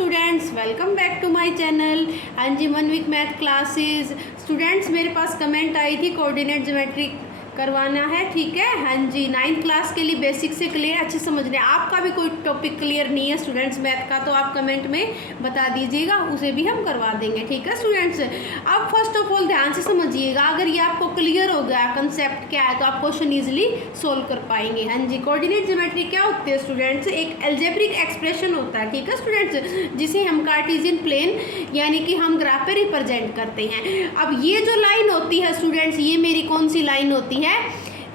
Students, welcome back to my channel. हाँ जी, 1 week math classes. Students, मेरे पास कमेंट आई थी कोऑर्डिनेट ज्योमेट्री करवाना है, ठीक है। हाँ जी, 9th क्लास के लिए बेसिक से क्लियर अच्छे समझने। आपका भी कोई टॉपिक क्लियर नहीं है स्टूडेंट्स मैथ का, तो आप कमेंट में बता दीजिएगा, उसे भी हम करवा देंगे, ठीक है स्टूडेंट्स। अब फर्स्ट ऑफ ऑल ध्यान से समझिएगा, अगर ये आपको क्लियर हो गया कंसेप्ट क्या है तो आप क्वेश्चन ईजिली सोल्व कर पाएंगे। हाँ जी, कोऑर्डिनेट ज्योमेट्री क्या होती है स्टूडेंट्स? एक अलजेब्रिक एक्सप्रेशन होता है, ठीक है स्टूडेंट्स, जिसे हम कार्टेशियन प्लेन यानी कि हम ग्राफ पे रिप्रेजेंट करते हैं। अब ये जो लाइन होती है स्टूडेंट्स, ये मेरी कौन सी लाइन होती है?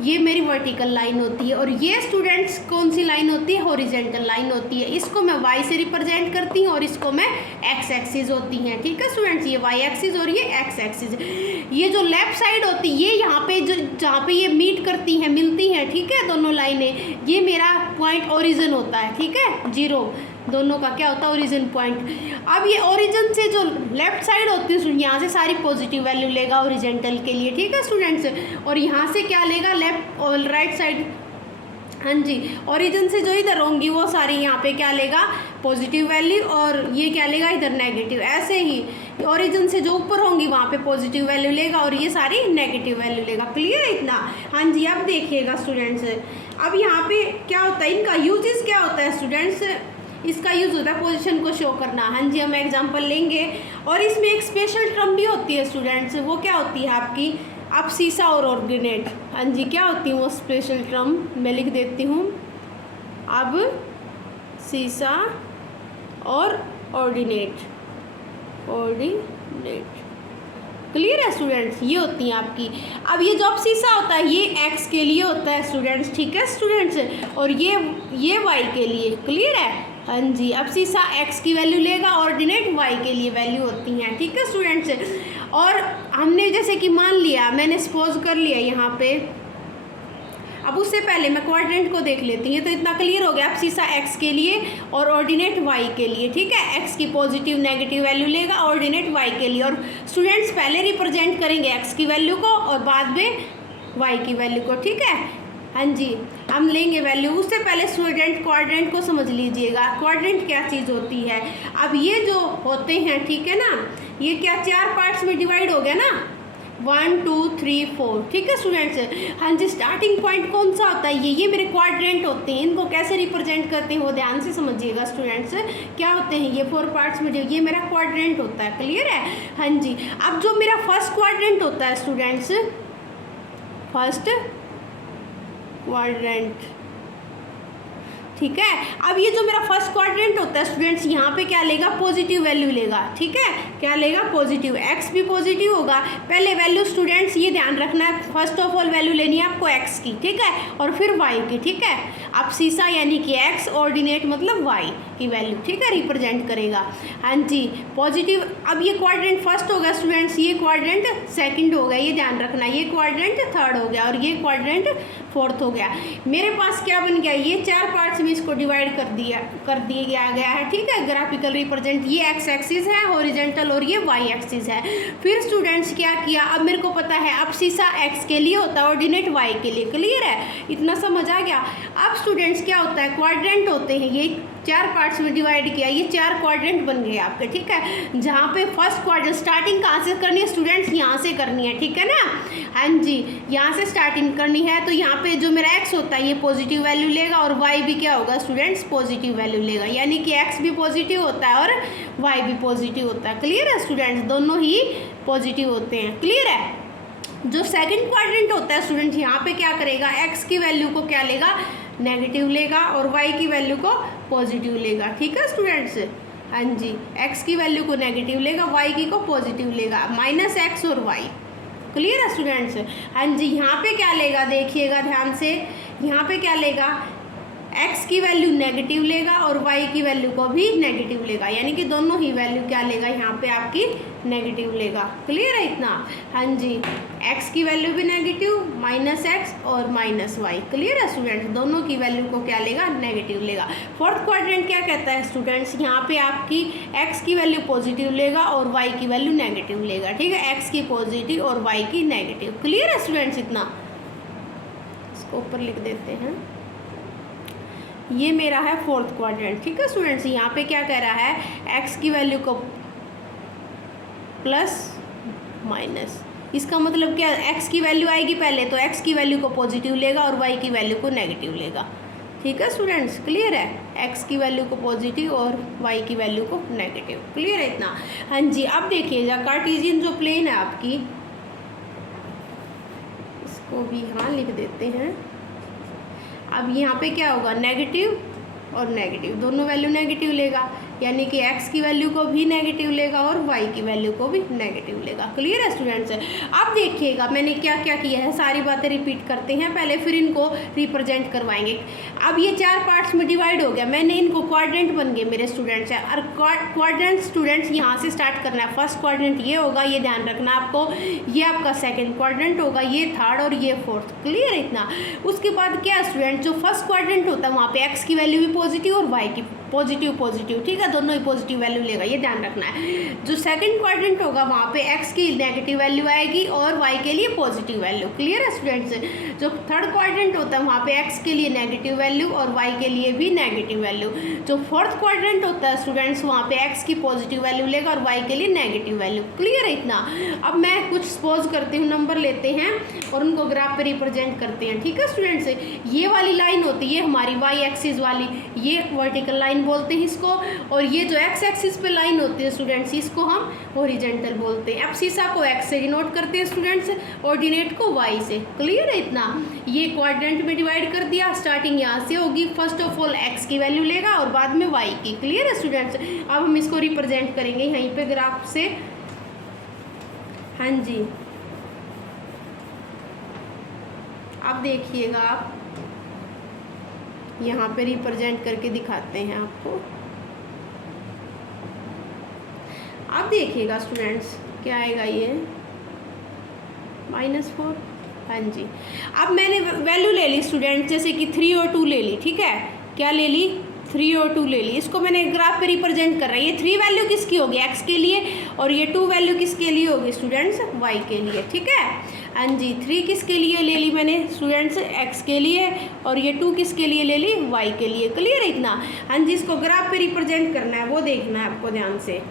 ये मेरी वर्टिकल लाइन होती है। और ये स्टूडेंट्स कौन सी लाइन होती है? हॉरिजॉन्टल लाइन होती है। इसको मैं वाई से रिप्रेजेंट करती हूँ और इसको मैं एक्स एक्सिस होती हैं, ठीक है स्टूडेंट्स। ये वाई एक्सिस और ये एक्स एक्सिस। ये जो लेफ्ट साइड होती है, ये यहाँ पे जो जहाँ पे ये मीट करती हैं, मिलती हैं, ठीक है, दोनों लाइनें, ये मेरा पॉइंट ओरिजिन होता है, ठीक है, 0 दोनों का क्या होता है? Origin point. अब ये ओरिजिन से जो लेफ्ट साइड होती है, यहाँ से सारी पॉजिटिव वैल्यू लेगा ओरिजेंटल के लिए, ठीक है स्टूडेंट्स। और यहाँ से क्या लेगा? लेफ्ट और राइट साइड। हाँ जी, ओरिजिन से जो इधर होंगी वो सारी यहाँ पे क्या लेगा? पॉजिटिव वैल्यू, और ये क्या लेगा? इधर नेगेटिव। ऐसे ही ओरिजिन से जो ऊपर होंगी वहाँ पे पॉजिटिव वैल्यू लेगा और ये सारी नेगेटिव वैल्यू लेगा। क्लियर है इतना? हाँ जी, अब देखिएगा स्टूडेंट्स, अब यहाँ पे क्या होता है, इनका यूजेस क्या होता है स्टूडेंट्स? इसका यूज़ होता है पोजीशन को शो करना। हाँ जी, हम एग्जांपल लेंगे और इसमें एक स्पेशल टर्म भी होती है स्टूडेंट्स। वो क्या होती है आपकी? अब सीसा और ऑर्डिनेट। हाँ जी, क्या होती है वो स्पेशल टर्म? मैं लिख देती हूँ। अब सीसा और ऑर्डिनेट। क्लियर है स्टूडेंट्स? ये होती हैं आपकी। अब ये जो अब सीसा होता है, ये एक्स के लिए होता है स्टूडेंट्स, ठीक है स्टूडेंट्स, और ये वाई के लिए। क्लियर है? हाँ जी, अब सीसा एक्स की वैल्यू लेगा, ऑर्डिनेट वाई के लिए वैल्यू होती हैं, ठीक है स्टूडेंट्स। और हमने जैसे कि मान लिया, मैंने सपोज कर लिया यहाँ पे, अब उससे पहले मैं क्वाड्रेंट को देख लेती हूँ, तो इतना क्लियर हो गया। अब सीसा एक्स के लिए और ऑर्डिनेट वाई के लिए, ठीक है। एक्स की पॉजिटिव नेगेटिव वैल्यू लेगा, ऑर्डिनेट वाई के लिए। और स्टूडेंट्स पहले रिप्रेजेंट करेंगे एक्स की वैल्यू को और बाद में वाई की वैल्यू को, ठीक है। हाँ जी, हम लेंगे वैल्यू। उससे पहले स्टूडेंट क्वाड्रेंट को समझ लीजिएगा। क्वाड्रेंट क्या चीज़ होती है? अब ये जो होते हैं, ठीक है ना, ये क्या 4 पार्ट्स में डिवाइड हो गया ना, 1 2 3 4, ठीक है स्टूडेंट्स। हाँ जी, स्टार्टिंग पॉइंट कौन सा होता है? ये मेरे क्वाड्रेंट होते हैं। इनको कैसे रिप्रेजेंट करते हैं वो ध्यान से समझिएगा स्टूडेंट्स। क्या होते हैं ये? 4 पार्ट्स में, ये मेरा क्वाड्रेंट होता है। क्लियर है? हाँ जी, अब जो मेरा फर्स्ट क्वाड्रेंट होता है स्टूडेंट्स, फर्स्ट क्वाड्रेंट, ठीक है। अब ये जो मेरा फर्स्ट क्वाड्रेंट होता है स्टूडेंट्स, यहाँ पे क्या लेगा? पॉजिटिव वैल्यू लेगा, ठीक है। क्या लेगा? पॉजिटिव। एक्स भी पॉजिटिव होगा। पहले वैल्यू स्टूडेंट्स ये ध्यान रखना है, फर्स्ट ऑफ ऑल वैल्यू लेनी है आपको एक्स की, ठीक है, और फिर वाई की, ठीक है। अब सीसा यानी कि एक्स, ऑर्डिनेट मतलब वाई की वैल्यू, ठीक है, रिप्रेजेंट करेगा। हाँ जी, पॉजिटिव। अब ये क्वाड्रेंट फर्स्ट हो गया स्टूडेंट्स, ये क्वाड्रेंट सेकंड हो गया, ये ध्यान रखना। ये क्वाड्रेंट थर्ड हो गया और ये क्वाड्रेंट फोर्थ हो गया। मेरे पास क्या बन गया? ये 4 पार्ट्स में इसको डिवाइड कर दिया गया है, ठीक है। ग्राफिकल रिप्रेजेंट, ये एक्स एक्सिस है हॉरिजॉन्टल और ये वाई एक्सिस है। फिर स्टूडेंट्स क्या किया? अब मेरे को पता है, अब सीसा एक्स के लिए होता है, ऑर्डिनेट वाई के लिए। क्लियर है? इतना समझ आ गया? अब स्टूडेंट्स क्या होता है? क्वाड्रेंट होते हैं, ये 4 पार्ट्स में डिवाइड किया, ये 4 क्वाड्रेंट बन गए आपके, ठीक है। जहाँ पे फर्स्ट क्वाड्रेंट स्टार्टिंग कहाँ से करनी है स्टूडेंट्स? यहाँ से करनी है, ठीक है ना। हाँ जी, यहाँ से स्टार्टिंग करनी है, तो यहाँ पे जो मेरा एक्स होता है ये पॉजिटिव वैल्यू लेगा और वाई भी क्या होगा स्टूडेंट्स? पॉजिटिव वैल्यू लेगा। यानी कि एक्स भी पॉजिटिव होता है और वाई भी पॉजिटिव होता है। क्लियर है स्टूडेंट्स? दोनों ही पॉजिटिव होते हैं। क्लियर है? जो सेकंड क्वाड्रेंट होता है स्टूडेंट, यहाँ पे क्या करेगा? एक्स की वैल्यू को क्या लेगा? नेगेटिव लेगा और वाई की वैल्यू को पॉजिटिव लेगा, ठीक है स्टूडेंट्स। हाँ जी, एक्स की वैल्यू को नेगेटिव लेगा, वाई की को पॉजिटिव लेगा, माइनस एक्स और वाई। क्लियर है स्टूडेंट्स? हाँ जी, यहाँ पे क्या लेगा? देखिएगा ध्यान से, यहाँ पे क्या लेगा? एक्स की वैल्यू नेगेटिव लेगा और वाई की वैल्यू को भी नेगेटिव लेगा। यानी कि दोनों ही वैल्यू क्या लेगा? यहाँ पे आपकी नेगेटिव लेगा। क्लियर है इतना? हाँ जी, एक्स की वैल्यू भी नेगेटिव, माइनस एक्स और माइनस वाई। क्लियर है स्टूडेंट्स? दोनों की वैल्यू को क्या लेगा? नेगेटिव लेगा। फोर्थ क्वाड्रेंट क्या कहता है स्टूडेंट्स? यहाँ पे आपकी एक्स की वैल्यू पॉजिटिव लेगा और वाई की वैल्यू नेगेटिव लेगा, ठीक है। एक्स की पॉजिटिव और वाई की नेगेटिव। क्लियर है स्टूडेंट्स? इतना इसको ऊपर लिख देते हैं। ये मेरा है फोर्थ क्वाड्रेंट। ठीक है स्टूडेंट्स, यहाँ पे क्या कह रहा है, एक्स की वैल्यू को प्लस माइनस, इसका मतलब क्या, एक्स की वैल्यू आएगी पहले तो एक्स की वैल्यू को पॉजिटिव लेगा और वाई की वैल्यू को नेगेटिव लेगा। ठीक है स्टूडेंट्स, क्लियर है, एक्स की वैल्यू को पॉजिटिव और वाई की वैल्यू को नेगेटिव, क्लियर है इतना। हाँ जी, अब देखिएगा कार्टेशियन जो प्लेन है आपकी, इसको भी यहाँ लिख देते हैं। अब यहाँ पे क्या होगा, नेगेटिव और नेगेटिव, दोनों वैल्यू नेगेटिव लेगा, यानी कि x की वैल्यू को भी नेगेटिव लेगा और y की वैल्यू को भी नेगेटिव लेगा। क्लियर है स्टूडेंट्स। अब देखिएगा मैंने क्या क्या किया है, सारी बातें रिपीट करते हैं पहले, फिर इनको रिप्रेजेंट करवाएंगे। अब ये 4 पार्ट्स में डिवाइड हो गया, मैंने इनको क्वाड्रेंट बन गए मेरे स्टूडेंट्स है। और क्वाड्रेंट स्टूडेंट्स यहाँ से स्टार्ट करना है, फर्स्ट क्वाड्रेंट ये होगा, ये ध्यान रखना आपको, ये आपका सेकेंड क्वाड्रेंट होगा, ये थर्ड और ये फोर्थ। क्लियर है इतना। उसके बाद क्या स्टूडेंट, जो फर्स्ट क्वाड्रेंट होता है वहाँ पे x की वैल्यू भी पॉजिटिव और y की पॉजिटिव, ठीक है, दोनों ही पॉजिटिव वैल्यू लेगा, ये ध्यान रखना है। जो सेकंड क्वाड्रेंट होगा वहाँ पे x की नेगेटिव वैल्यू आएगी और y के लिए पॉजिटिव वैल्यू। क्लियर है स्टूडेंट्स। जो थर्ड क्वाड्रेंट होता है वहाँ पे x के लिए नेगेटिव वैल्यू और y के लिए भी नेगेटिव वैल्यू। जो फोर्थ क्वाड्रेंट होता है स्टूडेंट्स वहाँ पे x की पॉजिटिव वैल्यू लेगा और y के लिए नेगेटिव वैल्यू। क्लियर है इतना। अब मैं कुछ सपोज करती हूँ, नंबर लेते हैं और उनको ग्राफ पे रिप्रेजेंट करते हैं। ठीक है स्टूडेंट्स, ये वाली लाइन होती है हमारी y एक्सिस वाली, ये वर्टिकल लाइन बोलते हैं इसको, और ये जो x एक्सिस पे लाइन होती है स्टूडेंट्स इसको हम हॉरिजॉन्टल बोलते हैं। एब्सिसा को x से डिनोट करते हैं स्टूडेंट्स, ऑर्डिनेट को y से। क्लियर है इतना। ये क्वाड्रेंट में डिवाइड कर दिया, स्टार्टिंग यहाँ से होगी, फर्स्ट ऑफ ऑल x की वैल्यू लेगा और बाद में y की। क्लियर है स्टूडेंट्स। अब हम इसको रिप्रेजेंट करेंगे यहीं पे ग्राफ से। हाँ जी, अब देखिएगा आप, यहाँ पे रिप्रेजेंट करके दिखाते हैं आपको। अब देखिएगा स्टूडेंट्स क्या आएगा, ये -4। हाँ जी, अब मैंने वैल्यू ले ली स्टूडेंट, जैसे कि 3 और 2 ले ली। ठीक है, क्या ले ली, 3 और 2 ले ली। इसको मैंने ग्राफ पे रिप्रेजेंट कर रहा है। ये 3 वैल्यू किसकी होगी, x के लिए, और ये 2 वैल्यू किसके लिए होगी स्टूडेंट्स, y के लिए। ठीक है, हाँ जी, 3 किसके लिए ले ली मैंने स्टूडेंट्स, x के लिए, और ये 2 किसके लिए ले ली, y के लिए। क्लियर है इतना। हाँ जी, इसको ग्राफ पे रिप्रेजेंट करना है, वो देखना है आपको ध्यान से।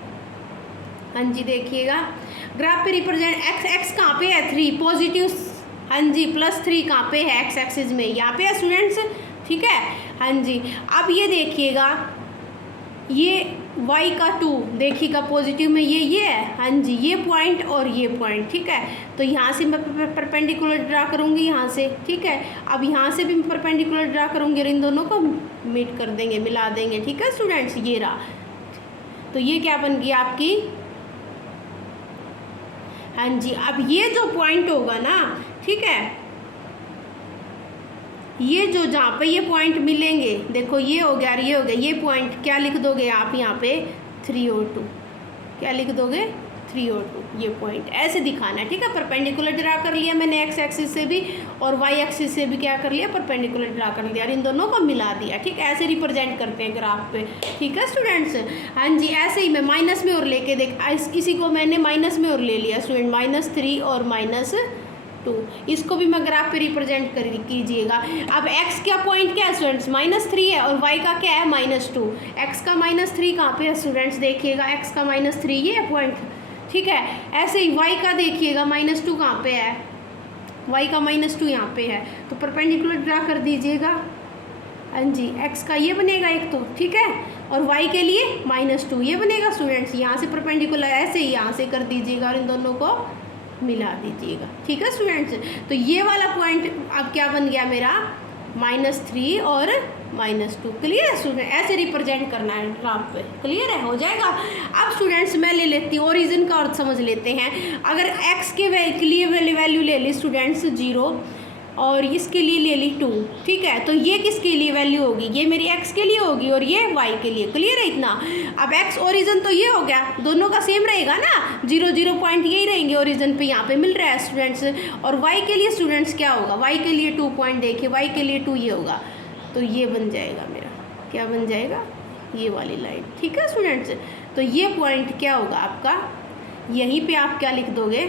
हाँ जी, देखिएगा ग्राफ पे रिप्रेजेंट, x कहाँ पे है, 3 पॉजिटिव। हाँ जी, +3 कहाँ पे है, x एक्सिस में, यहाँ पे है स्टूडेंट्स। ठीक है, हाँ जी। अब ये देखिएगा, ये y का 2 देखिएगा पॉजिटिव में, ये है। हाँ जी, ये पॉइंट और ये पॉइंट। ठीक है, तो यहाँ से मैं परपेंडिकुलर ड्रा करूँगी यहाँ से। ठीक है, अब यहाँ से भी मैं परपेंडिकुलर ड्रा करूँगी और इन दोनों को मीट कर देंगे, मिला देंगे। ठीक है स्टूडेंट्स, ये रहा। तो ये क्या बन गई आपकी, हाँ जी। अब ये जो पॉइंट होगा ना, ठीक है, ये जो जहाँ पे ये पॉइंट मिलेंगे, देखो ये हो गया और ये हो गया, ये पॉइंट क्या लिख दोगे आप यहाँ पे, 3 और 2। क्या लिख दोगे, 3 और 2, ये पॉइंट ऐसे दिखाना है। ठीक है, परपेंडिकुलर ड्रा कर लिया मैंने x एक्सिस से भी और y एक्सिस से भी, क्या कर लिया, परपेंडिकुलर ड्रा कर लिया और इन दोनों को मिला दिया। ठीक है, ऐसे रिप्रेजेंट करते हैं ग्राफ पे। ठीक है स्टूडेंट्स। हाँ जी, ऐसे ही मैं माइनस में और लेके देख, इसी को मैंने माइनस में और ले लिया स्टूडेंट, -3 और -2, इसको भी मैं ग्राफ पे रिप्रेजेंट कर कीजिएगा। अब x का पॉइंट क्या है स्टूडेंट्स, -3 है, और y का क्या है, -2। x का -3 कहाँ पे है स्टूडेंट्स, देखिएगा x का -3 ये है पॉइंट। ठीक है, ऐसे ही y का देखिएगा, -2 कहाँ पे है, y का -2 यहाँ पे है, तो परपेंडिकुलर ड्रा कर दीजिएगा। हाँ जी, x का ये बनेगा एक तो, ठीक है, और y के लिए -2 ये बनेगा स्टूडेंट्स। यहाँ से परपेंडिकुलर ऐसे ही यहाँ से कर दीजिएगा और इन दोनों को मिला दीजिएगा। ठीक है स्टूडेंट्स, तो ये वाला पॉइंट अब क्या बन गया मेरा, -3 और -2। क्लियर है स्टूडेंट, ऐसे रिप्रेजेंट करना है ग्राफ पे। क्लियर है, हो जाएगा। अब स्टूडेंट्स मैं ले लेती हूँ ओरिजिन का अर्थ समझ लेते हैं। अगर x के लिए वैल्यू ले ली स्टूडेंट्स 0 और इसके लिए ले ली 2, ठीक है, तो ये किसके लिए वैल्यू होगी, ये मेरी x के लिए होगी और ये y के लिए। क्लियर है इतना। अब x ओरिजिन तो ये हो गया, दोनों का सेम रहेगा ना, 0 0 पॉइंट यही रहेंगे ओरिजिन पे, यहाँ पे मिल रहा है स्टूडेंट्स। और y के लिए स्टूडेंट्स क्या होगा, y के लिए 2 पॉइंट, देखिए y के लिए 2 ये होगा, तो ये बन जाएगा मेरा, क्या बन जाएगा, ये वाली लाइन। ठीक है स्टूडेंट्स, तो ये पॉइंट क्या होगा आपका, यहीं पे आप क्या लिख दोगे,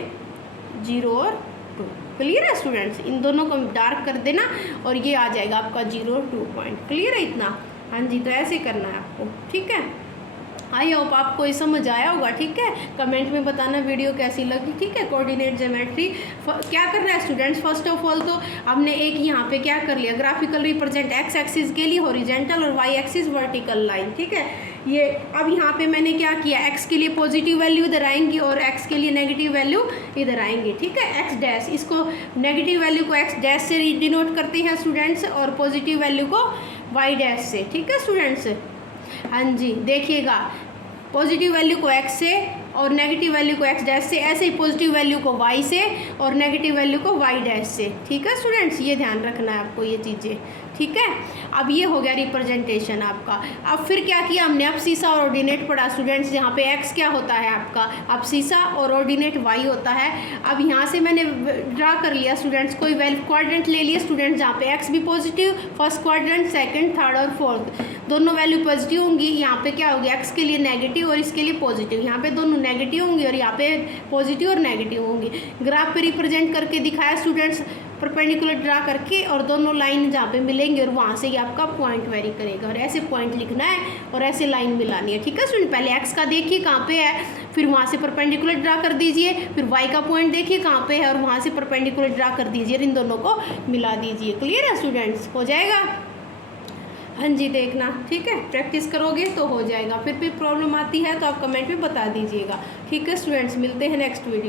0 और 2। क्लियर है स्टूडेंट्स, इन दोनों को डार्क कर देना और ये आ जाएगा आपका 0 2 पॉइंट। क्लियर है इतना? हाँ जी, तो ऐसे करना है आपको, ठीक है। आई होप आपको ये समझ आया होगा, ठीक है। कमेंट में बताना वीडियो कैसी लगी, ठीक है। कोऑर्डिनेट ज्योमेट्री क्या कर रहा है स्टूडेंट्स, फर्स्ट ऑफ ऑल तो हमने एक यहाँ पे क्या कर लिया, ग्राफिकल रिप्रेजेंट एक्स एक्सिस के लिए हॉरिजेंटल और वाई एक्सिस वर्टिकल लाइन, ठीक है। ये अब यहाँ पे मैंने क्या किया, एक्स के लिए पॉजिटिव वैल्यू इधर आएंगी और एक्स के लिए नेगेटिव वैल्यू इधर आएंगी, ठीक है। एक्स डैश, इसको नेगेटिव वैल्यू को एक्स डैश से डिनोट करते हैं स्टूडेंट्स और पॉजिटिव वैल्यू को वाई डैश से, ठीक है स्टूडेंट्स। हाँ जी, देखिएगा पॉजिटिव वैल्यू को x से और नेगेटिव वैल्यू को x डैश से, ऐसे ही पॉजिटिव वैल्यू को y से और नेगेटिव वैल्यू को y डैश से, ठीक है स्टूडेंट्स। ये ध्यान रखना है आपको ये चीज़ें, ठीक है। अब ये हो गया रिप्रेजेंटेशन आपका। अब फिर क्या किया हमने, अब सीसा और ऑर्डिनेट पढ़ा स्टूडेंट्स। यहाँ पे x क्या होता है आपका, अब सीसा और ऑर्डिनेट y होता है। अब यहाँ से मैंने ड्रा कर लिया स्टूडेंट्स, कोई क्वाड्रेंट ले लिए स्टूडेंट्स जहाँ पे x भी positive, first quadrant, second, third और फोर्थ दोनों वैल्यू पॉजिटिव होंगी। यहाँ पे क्या होगी, x के लिए नेगेटिव और इसके लिए पॉजिटिव, यहाँ पे दोनों नेगेटिव होंगी और यहाँ पे पॉजिटिव और नेगेटिव होंगी। ग्राफ पे रिप्रेजेंट करके दिखाया स्टूडेंट्स, परपेंडिकुलर ड्रा करके और दोनों लाइन जहाँ पे मिलेंगे और वहाँ से ही आपका पॉइंट वेरी करेगा और ऐसे पॉइंट लिखना है और ऐसे लाइन मिलानी है, ठीक है स्टूडेंट। पहले एक्स का देखिए कहाँ पे है, फिर वहाँ से परपेंडिकुलर ड्रा कर दीजिए, फिर वाई का पॉइंट देखिए कहाँ पे है और वहाँ से परपेंडिकुलर ड्रा कर दीजिए, इन दोनों को मिला दीजिए। क्लियर है स्टूडेंट्स, हो जाएगा? हाँ जी, देखना, ठीक है, प्रैक्टिस करोगे तो हो जाएगा। फिर प्रॉब्लम आती है तो आप कमेंट में बता दीजिएगा, ठीक है स्टूडेंट्स। मिलते हैं नेक्स्ट वीडियो।